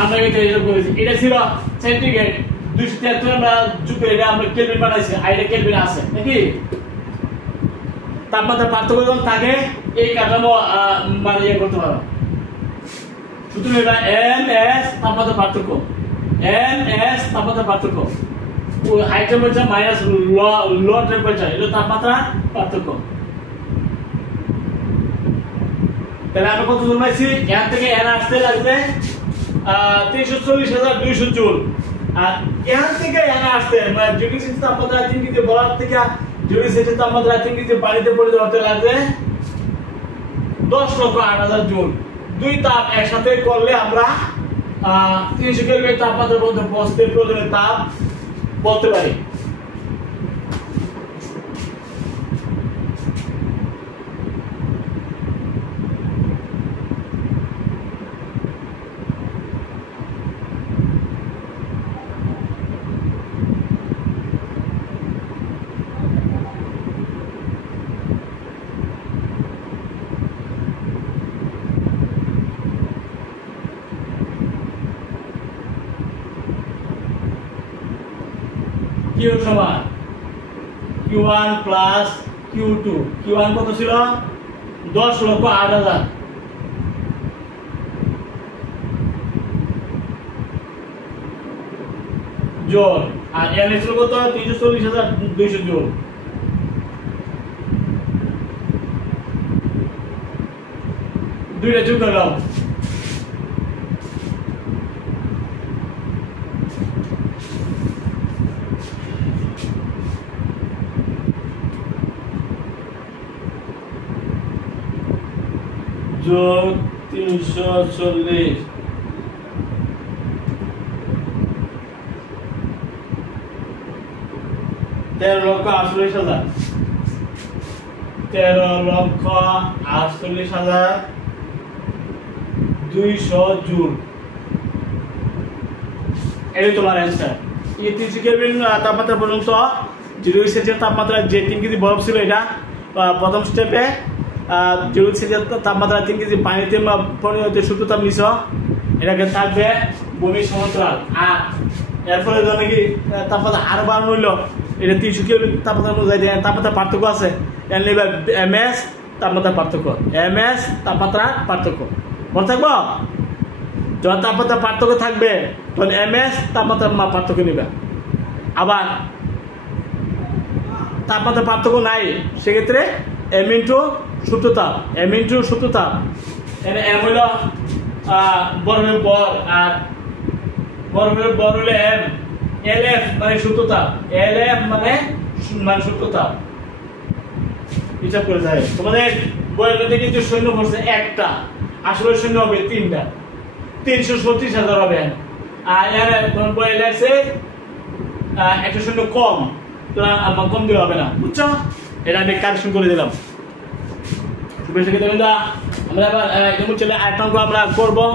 আমরা এটা ছিল সেন্টিগ্রেড 273, আমরা যুগ করে এটা আমরা কেলভিন বানাইছি, আর এটা কেলভিন আছে নাকি? তাপমাত্রা পার্থক্য যখন থাকে এই কাঠামো মানে ইয়ে করতে পারো। সুতরাং এটা এমএস তাপমাত্রা পার্থক্য, এমএস তাপমাত্রা পার্থক্য, high temperature minus low temperature এটা তাপমাত্রা পার্থক্য। তাহলে আমরা কত জুল পাইছি? এখান থেকে এখানে আসতে লাগবে 340,200 জুল। আর এখান থেকে এখানে আসতে মানে জুডিং সেলসিয়াস তাপমাত্রা 3 কেজি বরফ থেকে জুডিং সেলসিয়াস তাপমাত্রা 3 কেজি পানিতে পরিণত হতে লাগবে 10,08,000 জুল। দুই তাপ একসাথে করলে আমরা 300 কেলভিন তাপমাত্রা পর্যন্ত পৌঁছতে প্রয়োজনীয় তাপ বলতে পারি। কিউ সমান Q1 প্লাস Q2। Q1 কত ছিল 10,08,000 জোল, আর N ছিল কত 340,200 জোল। দুইটা যোগ করলাম, যোগ 340 13,48,000 13,48,200 জুল। এটাই তোমার অ্যান্সার। এই 300 কেলভিন তাপমাত্রা পর্যন্ত 0 সেলসিয়াস তাপমাত্রা যে 3 কেজি বরফ ছিল, এটা প্রথম স্টেপে 0 সেলসিয়াস তাপমাত্রা 3 কেজি পানিতে পরিণত সূত্র তাপ নিছ, এটাকে থাকবে ভূমি সমান্তরাল। আর এরপরে ধরো কি তাপমাত্রা আরো বাড়ানো হইলো, এটা 300 কেলভিন তাপমাত্রা অনুযায়ী তাপমাত্রা পার্থক্য আছে, এমএস তাপমাত্রা পার্থক্য, এমএস তাপমাত্রা পার্থক্য মনে থাকবো। যখন তাপমাত্রা পার্থক্য থাকবে তখন এমএস তাপমাত্রা পার্থক্য নিবে। আবার তাপমাত্রা পার্থক্য নাই, সেক্ষেত্রে এম ইন্টু সূত্রতাপ, এম ইন্টু সূত্রতাপ। এম হইল বরফের বর, আর বরফের বর হইলে এম, এল এফ মানে সূত্রতাপ, এল এফ মানে সূত্রতাপ। হিসাব করে যায় তোমাদের বইয়ের মধ্যে কিন্তু শূন্য পড়ছে একটা, আসলে শূন্য হবে 3টা, 336,000 হবে। আর এর তোমার বইয়ে লাগছে একটা শূন্য কম, আমার কম দিলে হবে না, বুঝছো? এটা আমি কারেকশন করে দিলাম। আমরা এবার যেমন চলে আরেকটা অঙ্ক আমরা করবো।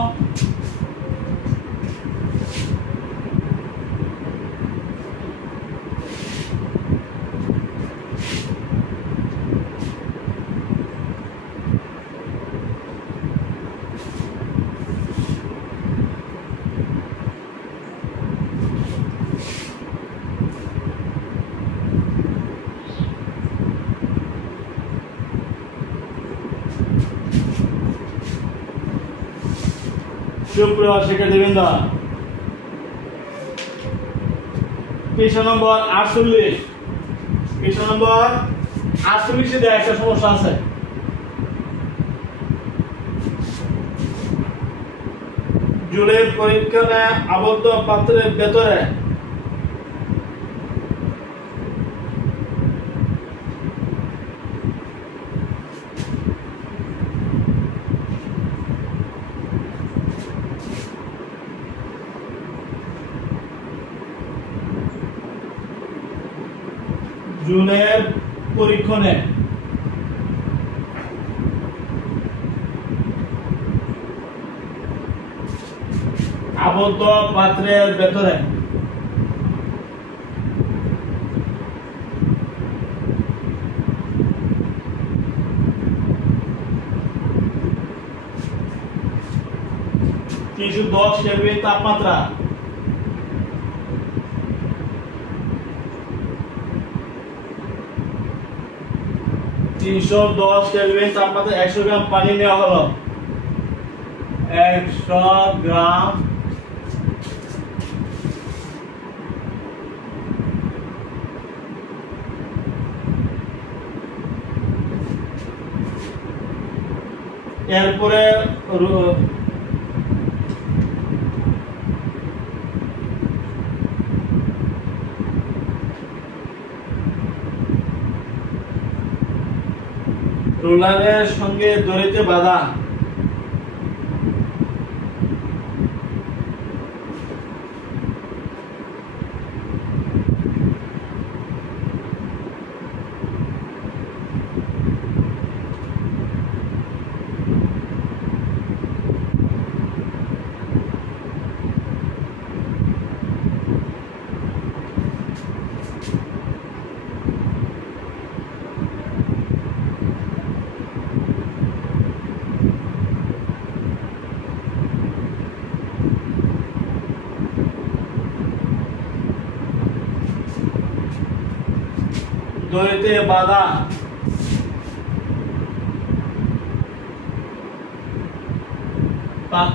সুপ্রিয় শিক্ষার্থীবৃন্দ, পৃষ্ঠা নম্বর 48, পৃষ্ঠা নম্বর 48 এ একটা সমস্যা আছে। জলের পরীক্ষণে আবদ্ধ পাত্রের ভেতরে জুনের পরীক্ষণে আবদ্ধ পাত্রের ভেতরে কিছু 10 কেলভিন তাপমাত্রা কেলভিন তাপমাত্রা 100 গ্রাম পানি নেওয়া হলো। 100 গ্রাম এরপরে রোলারের সঙ্গে দড়িতে বাঁধা দড়িতে বাঁধা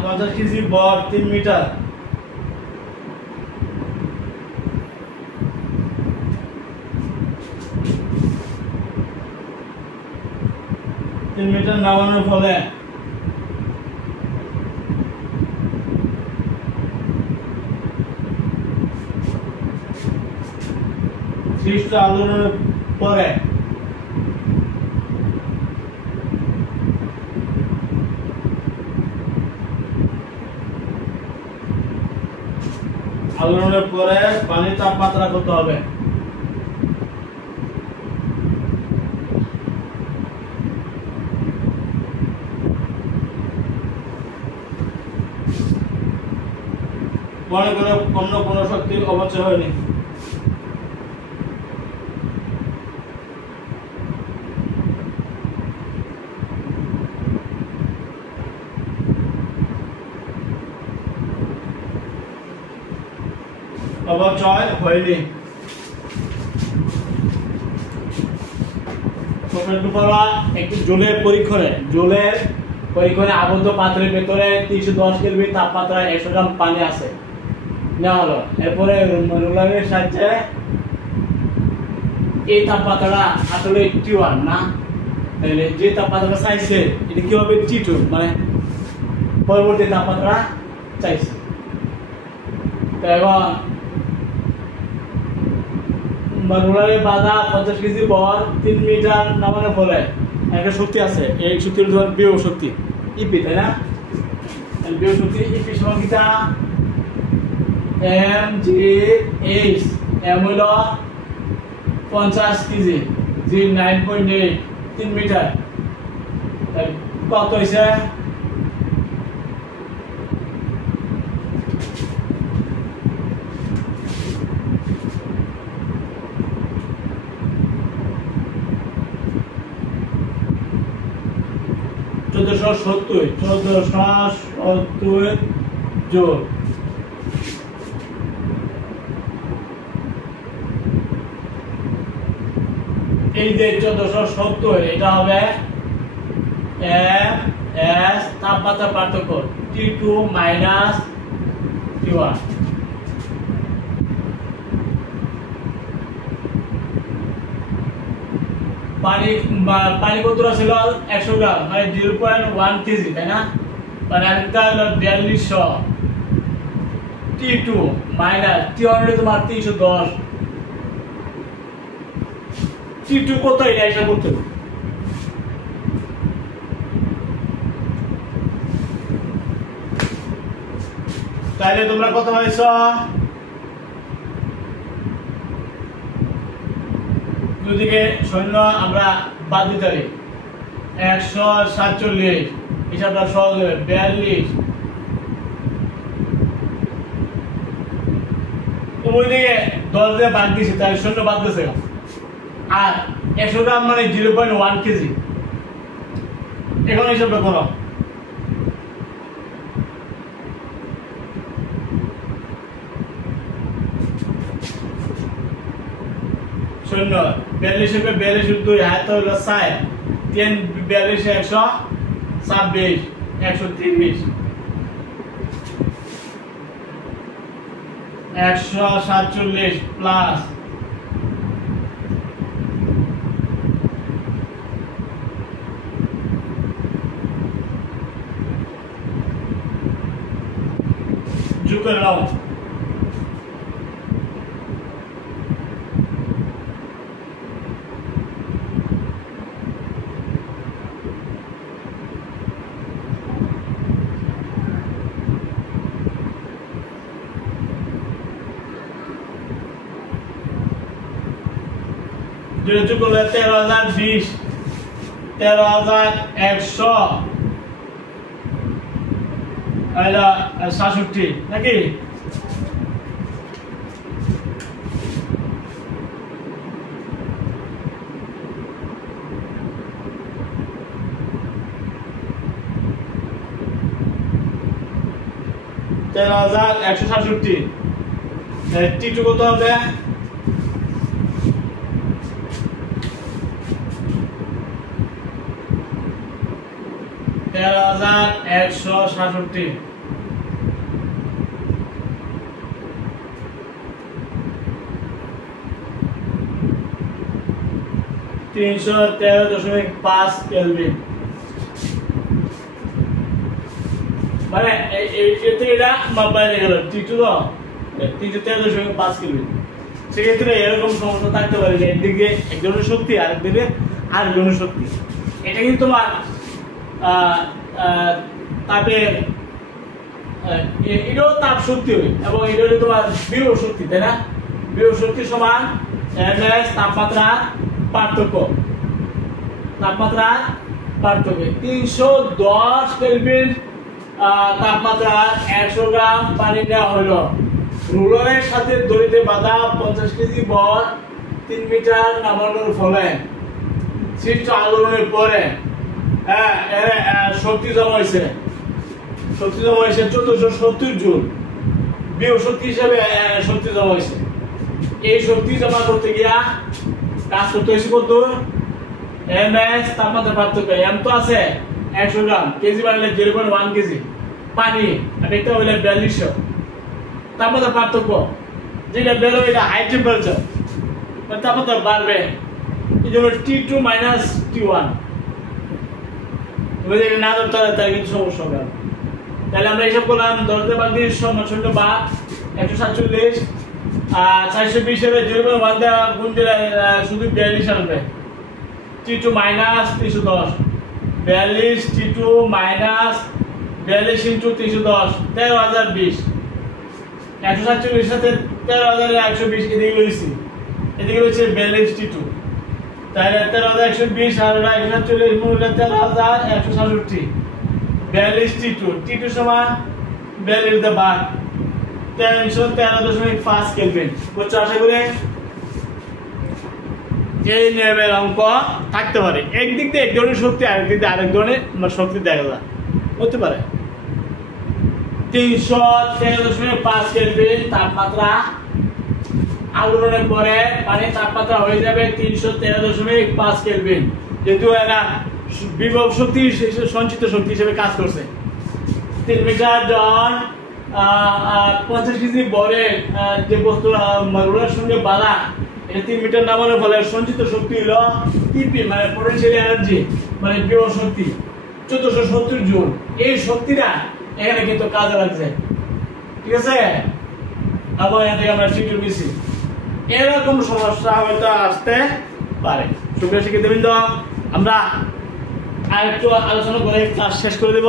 পঞ্চাশ কেজি বর 3 মিটার নামানোর ফলে সৃষ্ট আন্দোলনের পরে পানির তাপমাত্রা কত হবে? মনে করে অন্য কোনো শক্তির অপচয় হয়নি। অপচয় হয়নি। একটি জলের পরীক্ষণে আবদ্ধ পাত্রের ভেতরে 310 কেলভিন তাপমাত্রায় 100 গ্রাম পানি আছে নেওয়া হলো। এরপরে রোলারের সাহায্যে এই তাপমাত্রাটা আসলে T1 না, তাহলে যে তাপমাত্রা চাইছে এটা কি হবে? T2, মানে পরবর্তী তাপমাত্রা চাইছে। তো এখন রোলারে বাঁধা 50 কেজি বর 3 মিটার নামানোর ফলে একটা শক্তি আছে, এই শক্তির বিভব শক্তি ইপি, তাই না? বিভব শক্তি ইপি সমান কিটা mgh, m হলো 50 কেজি, g 9.8, 3 মিটার, কত হইছে? $1470 জোল। এই যে 1470 এটা হবে ms তাপমাত্রা পার্থক্য T2 মাইনাস T1। পানি কতটা ছিল? 100 গ্রাম, মানে 0.1 কেজি, তাই না? মানে এটা হলো 4200। T2 মাইনাস T1 হলো তোমার 310। T2 কত এটা হিসাব করতে হবে। তাহলে তোমরা কত পাইছ? দুদিকে শূন্য আমরা বাদ দিতে পারি, 147 হিসাবটা সহজ হবে। 42 ওইদিকে 10 দিয়ে বাদ দিয়েছি, তাই শূন্য বাদ দিয়েছে। আর 100 গ্রাম মানে 0.1 কেজি। এখন হিসাবটা করো। শূন্য 42 × 42 2 হাতে হলো 4, 3 42 126 130 147 প্লাস যোগ করে নাও। যোগ করলে 13,020 13,100 67 নাকি? T2 কত হবে? 167 313.5 কেলভিন মানে এটা বাইরে গেল T2 313.5 কেলভিন সেক্ষেত্রে এরকম সমস্যা থাকতে পারে যে একদিকে এক ধরনের শক্তি আর একদিকে আরেক ধরনের শক্তি এটা কিন্তু তোমার তাপের এটাও তাপ শক্তি এবং এটা হলো তোমার বিভব শক্তি তাই না বিভব শক্তি সমান ms তাপমাত্রা পার্থক্য 310 কেলভিন তাপমাত্রা 100 গ্রাম পানি নেওয়া হলো রোলারের সাথে দড়িতে বাঁধা 50 কেজি বল 3 মিটার নামানোর ফলে সৃষ্ট আলোড়নের পরে শক্তি জমা হয়েছে 1470 জুল বিভব শক্তি হিসেবে শক্তি জমা হয়েছে এই শক্তি জমা করতে গিয়া কাজ করতে হয়েছে কত ms তাপমাত্রা পার্থক্য m তো আছে 100 গ্রাম কেজি বাড়লে 0.1 কেজি পানি আর এটা হইলে 4200 তাপমাত্রা পার্থক্য যেটা বেরো এটা হাই টেম্পারেচার তাপমাত্রা বাড়বে এই জন্য T2 T1 যদি না ধরতে হয় তাহলে কিন্তু সমস্যা হবে তাহলে আমরা হিসাব করলাম ধরতে পারি শূন্য বা 147 420 এর 0.1 দ্বারা গুণ দিলে শুধু 42 আসবে T2 310 42 T2 42 into 310 13020 147 সাথে 13120 এদিকে লইছি এদিকে লইছে 42 T2 তাহলে 13120 আর 147 মূল 13167 42 T2 সমান 42 দা ভাগ 313.5 কেলভিন বুঝছো আশা করি এই নিয়মের অঙ্ক থাকতে পারে একদিক দিয়ে এক ধরনের শক্তি আরেক দিক দিয়ে আরেক ধরনের শক্তি দেখা যায় হতে পারে 313.5 কেলভিন তাপমাত্রা আলোড়নের পরে পানির তাপমাত্রা হয়ে যাবে 313.5 কেলভিন যেহেতু এরা বিভব শক্তি সঞ্চিত শক্তি হিসেবে কাজ করছে 3 মিটার জন 50 কেজি বরে যে বস্তু রোলারের সঙ্গে বাঁধা এটা 3 মিটার নামানোর ফলে সঞ্চিত শক্তি হলো টিপি মানে পোটেনশিয়াল এনার্জি মানে বিভব শক্তি 1470 জুল এই শক্তিটা এখানে কিন্তু কাজে লাগছে ঠিক আছে আবার এখান থেকে আমরা T2 নিছি এরকম সমস্যা হয়তো আসতে পারে সুপ্রিয় শিক্ষার্থীবৃন্দ আমরা আরেকটু আলোচনা করে ক্লাস শেষ করে দেব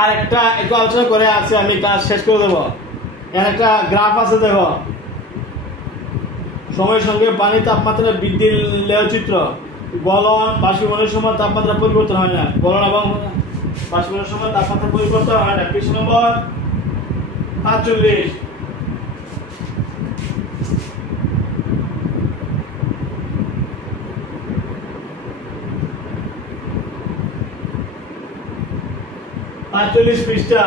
আর একটা একটু আলোচনা করে আছে আমি ক্লাস শেষ করে দেবো এখানে একটা গ্রাফ আছে দেখো সময়ের সঙ্গে পানির তাপমাত্রা বৃদ্ধির লেখচিত্র গলন বাষ্পীভবনের সময় তাপমাত্রা পরিবর্তন হয় না গলন এবং বাষ্পীভবনের সময় তাপমাত্রা পরিবর্তন হয় না পৃষ্ঠা নম্বর 45 45 পৃষ্ঠা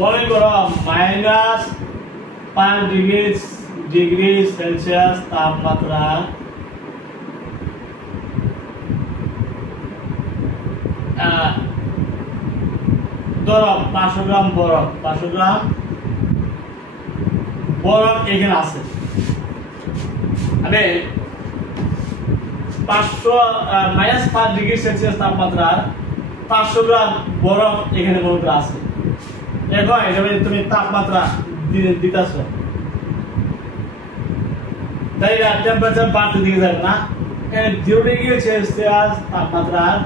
মনে করো -5 ডিগ্রি সেলসিয়াস তাপমাত্রা ধরো 500 গ্রাম বরফ এখানে আছে আরে 500 ডিগ্রি সেলসিয়াস তাপমাত্রা 500 গ্রাম বরফ এখানে মনে করে আছে দেখো এটা তুমি তাপমাত্রা দিতেছো তাই না টেম্পারেচার বাড়তে দিকে যাবে না 0 ডিগ্রি সেলসিয়াস তাপমাত্রার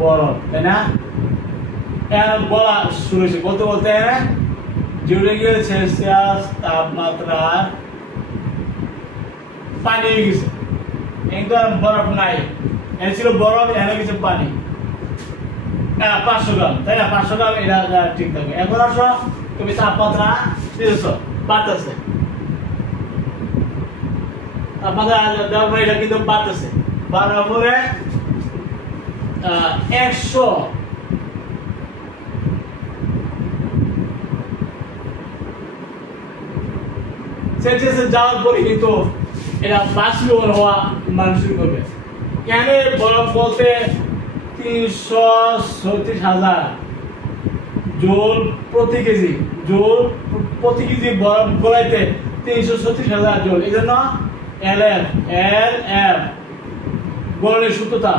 বরফ তাই না বলা শুরু হয়েছে বলতে বলতে 0 ডিগ্রি সেলসিয়াস তাপমাত্রার পানি হয়ে গেছে একদম বরফ নাই এখানে ছিল বরফ এখানে কিছু পানি 500 গ্রাম তাই না 500 গ্রাম এটা ঠিক থাকবে এখন আসো তুমি তাপমাত্রা দিয়েছো বাড়তেছে তাপমাত্রা দেওয়ার পরে এটা কিন্তু বাড়তেছে বাড়ার পরে 100 সেলসিয়াসে যাওয়ার পরে কিন্তু এটা বাষ্পীভবন হওয়া শুরু করবে এখানে বরফ বলতে 336,000 জুল প্রতি কেজি বরফ গলাইতে 336,000 জুল এই জন্য LF গলনের সূত্রটা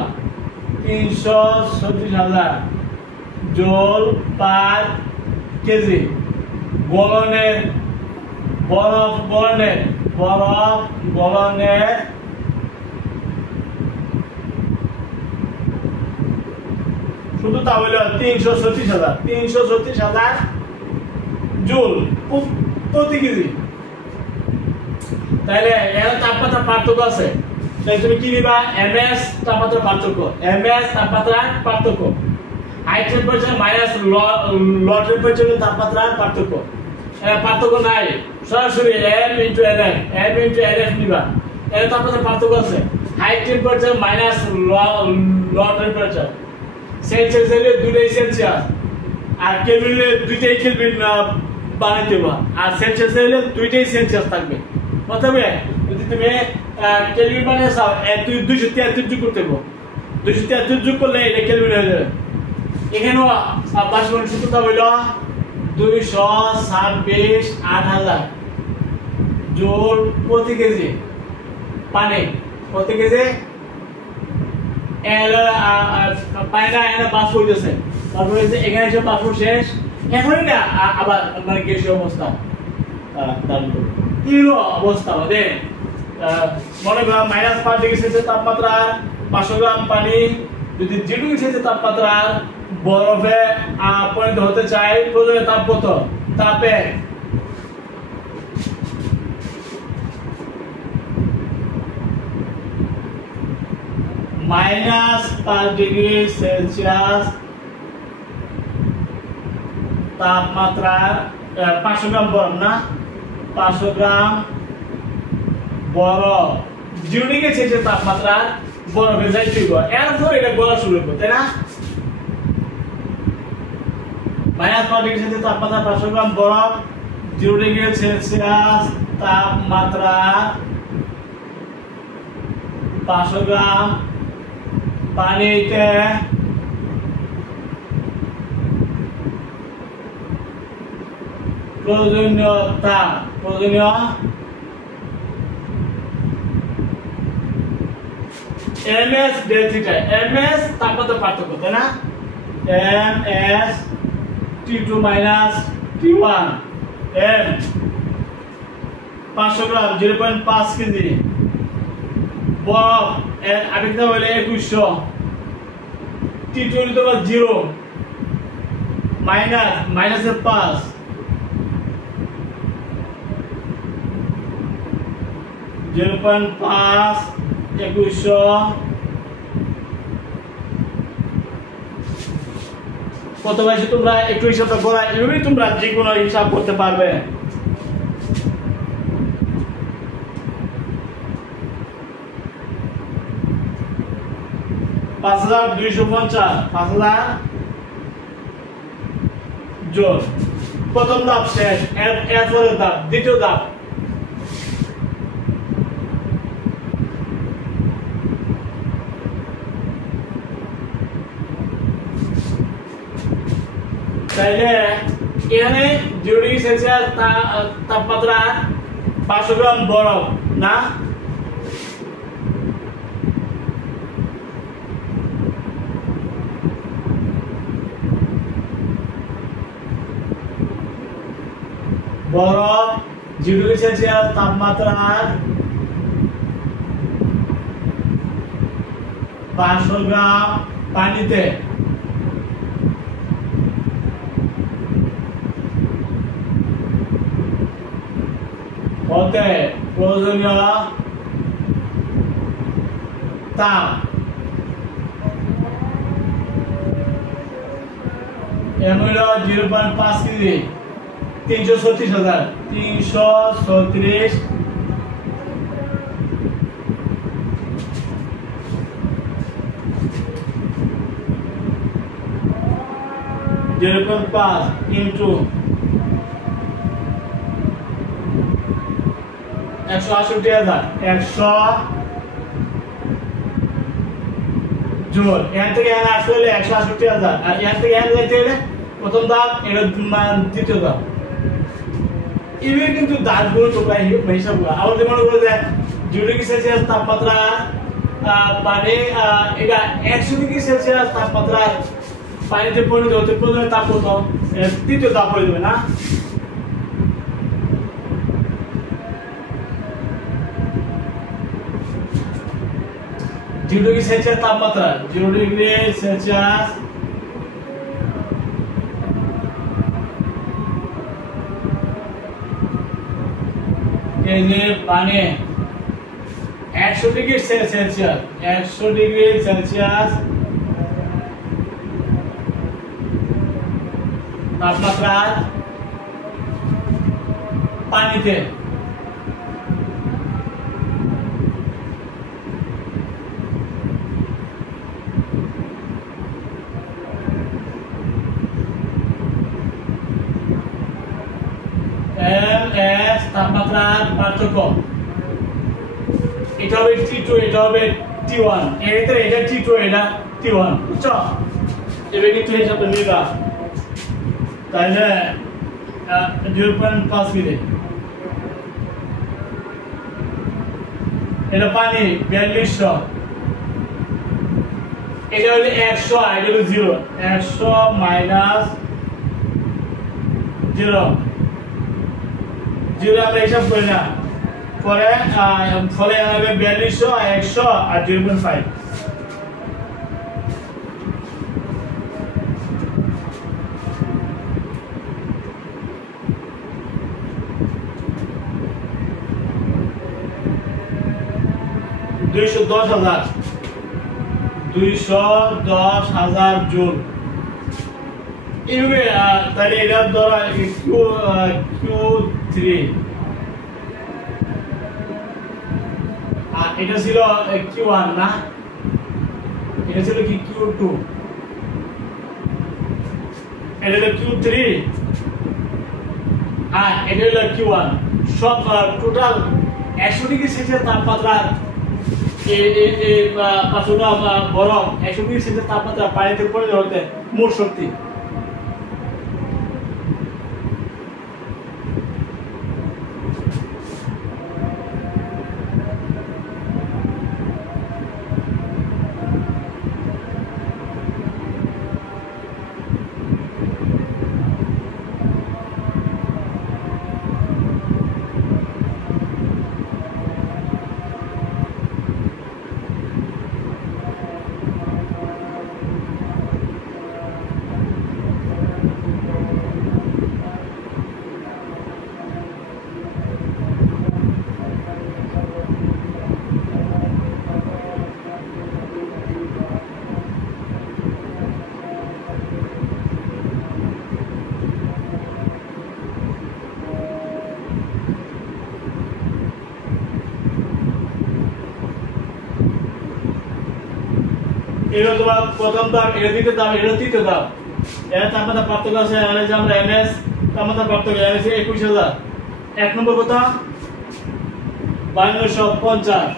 336,000 জুল পার কেজি গলনের বরফ গলনের শুধু তা হইল 336,000 জুল প্রতি কেজি তাহলে এর তাপমাত্রা পার্থক্য আছে তাই তুমি কি নিবা ms তাপমাত্রা পার্থক্য হাই টেম্পারেচার মাইনাস লো টেম্পারেচারের তাপমাত্রার পার্থক্য এর পার্থক্য নাই সরাসরি m * lf নিবা এর তাপমাত্রা পার্থক্য আছে high temperature minus low temperature Celsius হলে দুইটাই সেলসিয়াস আর কেলভিন হলে দুইটাই কেলভিন বানাইতে হবে আর সেলসিয়াস হলে দুইটাই সেলসিয়াস থাকবে প্রথমে যদি তুমি কেলভিন বানাইছো 273 যোগ করতে হবে 273 যোগ করলে এটা কেলভিন হয়ে যাবে এখানেও বাষ্পীভবন সূত্রটা হলো 226,800 জুল প্রতি কেজি পানি প্রতি কেজি পায়না এনে বাষ্প হইতেছে তারপরে এখানে এসে বাষ্প শেষ এখনই না আবার মানে গ্যাসীয় অবস্থা কি অবস্থা আমাদের মনে করো -5 ডিগ্রি সেলসিয়াস তাপমাত্রা 500 গ্রাম পানি যদি 0 ডিগ্রি সেলসিয়াস তাপমাত্রা বরফে পরিণত হতে চায় প্রয়োজনীয় তাপ কত তাপে -5 ডিগ্রি সেলসিয়াস তাপমাত্রার 500 গ্রাম বরফ না 500 গ্রাম বরফ 0 ডিগ্রি সেলসিয়াস তাপমাত্রার বরফে যাইতে হবে এরপর এটা গলা শুরু হবে তাই না -5 ডিগ্রি সেলসিয়াস তাপমাত্রা 500 গ্রাম বরফ 0 ডিগ্রি সেলসিয়াস তাপমাত্রা 500 গ্রাম পানিতে প্রয়োজনীয় ms ডেলথিটা ms তাপমাত্রা পার্থক্য তাই না ms T2 T1 m 500 গ্রাম 0.5 কেজি বরফ এর আবেগটা হলো 2100 T2 হলো 0 মাইনাস 5 0.5 2100 কত পাইছো তোমরা একটু হিসাবটা করা এভাবেই তোমরা যে কোনো হিসাব করতে পারবে $5,250 জোর প্রথম ধাপ শেষ এরপরের ধাপ দ্বিতীয় ধাপ তাইলে এখানে 0 ডিগ্রি সেলসিয়াস তাপমাত্রা 500 গ্রাম বরফ না বরফ 0 ডিগ্রি সেলসিয়াস তাপমাত্রার 500 গ্রাম পানিতে হতে প্রয়োজনীয় তাপ এম হইল 0.5 কেজি 336,000 336 0.5 into 168,000 100 জোল এখান থেকে এখানে আসলে 168,000 আর এখান থেকে এখানে যাইতে গেলে প্রথম ধাপ এটা দ্বিতীয় ধাপ এবার কিন্তু দাঁতগুলো তোমরা হিসাব করো আবার মনে করে যে 0 ডিগ্রি সেলসিয়াস তাপমাত্রা পানি এটা 100 ডিগ্রি সেলসিয়াস তাপমাত্রা পানিতে পরিণত হতে প্রথমে তাপ কত তৃতীয় তাপ হয়ে যাবে না ডিগ্রি সেলসিয়াস তাপমাত্রা 0 ডিগ্রি সেলসিয়াস এই যে পানি 100 ডিগ্রি সেলসিয়াস 100 ডিগ্রি সেলসিয়াস তাপমাত্রা পানিতে তাপমাত্রার পার্থক্য এটা হবে T2 এটা হবে T1 এটা T2 এটা T1 বুঝছো এবার কিন্তু হিসাবটা নিবা তাহলে 0.5 কেজি এটা পানি 4200 এটা হলো 100 এটা হলো 0 100 মাইনাস 0 0 আমরা হিসাব করি না পরে ফলে হবে 4200 100 আর 0.5 210,000 জুল এভাবে তাহলে এটা ধরো Q3 আর এটা ছিল Q1 না এটা ছিল কি Q2 এটা হলো Q3 আর এটা হলো Q1 সব টোটাল 100 ডিগ্রি সেলসিয়াস তাপমাত্রা বরফ 100 ডিগ্রি সেলসিয়াস তাপমাত্রা পানিতে পড়ে যাওয়াতে মোট শক্তি এটা তোমার প্রথম ধাপ এটা দ্বিতীয় ধাপ এটা তৃতীয় ধাপ এর তাপমাত্রা পার্থক্য আছে যে আমরা এমএস তাপমাত্রা পার্থক্য আছে 21000 এক নম্বর কথা 5250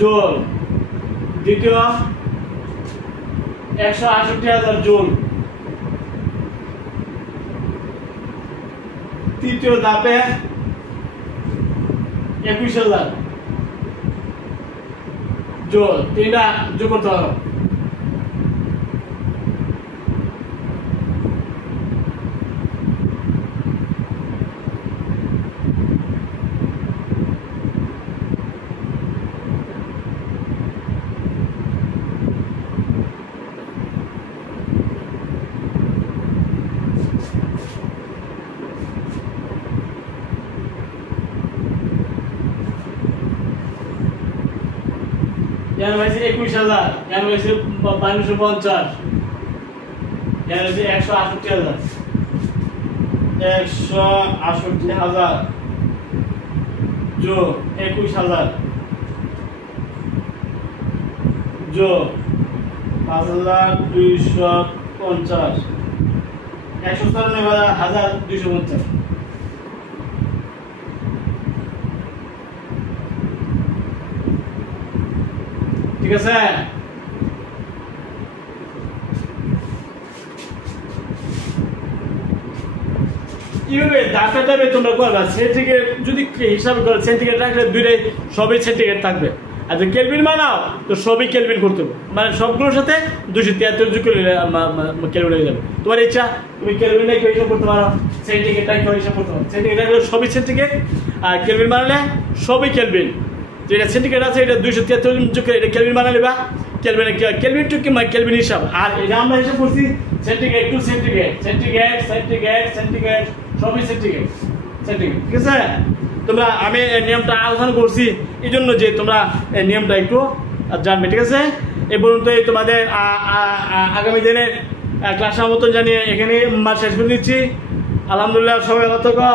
জুল দ্বিতীয় 168,000 জুল তৃতীয় ধাপে 21000 জুল তিনটা যোগ করতে হবে এখানে হয়েছে 21,000, এখানে হয়েছে 5250, এখানে হয়েছে 168,000, 168,000 যোগ 21,000 যোগ 5,250, 194,250। ঠিক আছে? এইভাবে দাঁড়াতে তোমরা করবা। সেন্টিগ্রেড যদি হিসাব করো, সেন্টিগ্রেড রাখলে দুইটাই সবই সেন্টিগ্রেড থাকবে। আর যদি কেলভিন বানাও তো সবই কেলভিন করতে হবে, মানে সবগুলোর সাথে 273 যোগ করলে কেলভিন হয়ে যাবে। তোমার ইচ্ছা তুমি কেলভিনটা কি হিসাব করতে পারো, সেন্টিগ্রেডটা কি হিসাব করতে পারো। সেন্টিগ্রেড রাখলে সবই সেন্টিগ্রেড, আর কেলভিন বানালে সবই কেলভিন। যেটা সেন্টিগ্রেড আছে এটা 273 যোগ করে এটা কেলভিন বানালে বা কেলভিন টু কি কেলভিন হিসাব। আর এটা আমরা হিসাব করছি centigrade two centigrade, centigrade centigrade centigrade সবই সেন্টিগ্রেড সেন্টিগ্রেড। ঠিক আছে? তোমরা আমি নিয়মটা আলোচনা করছি এই জন্য যে তোমরা এই নিয়মটা একটু জানবে। ঠিক আছে? এই পর্যন্ত তোমাদের আগামী দিনে ক্লাসের মতন জানিয়ে এখানে শেষ করে দিচ্ছি। আলহামদুলিল্লাহ, সবাই ভালো থাকো।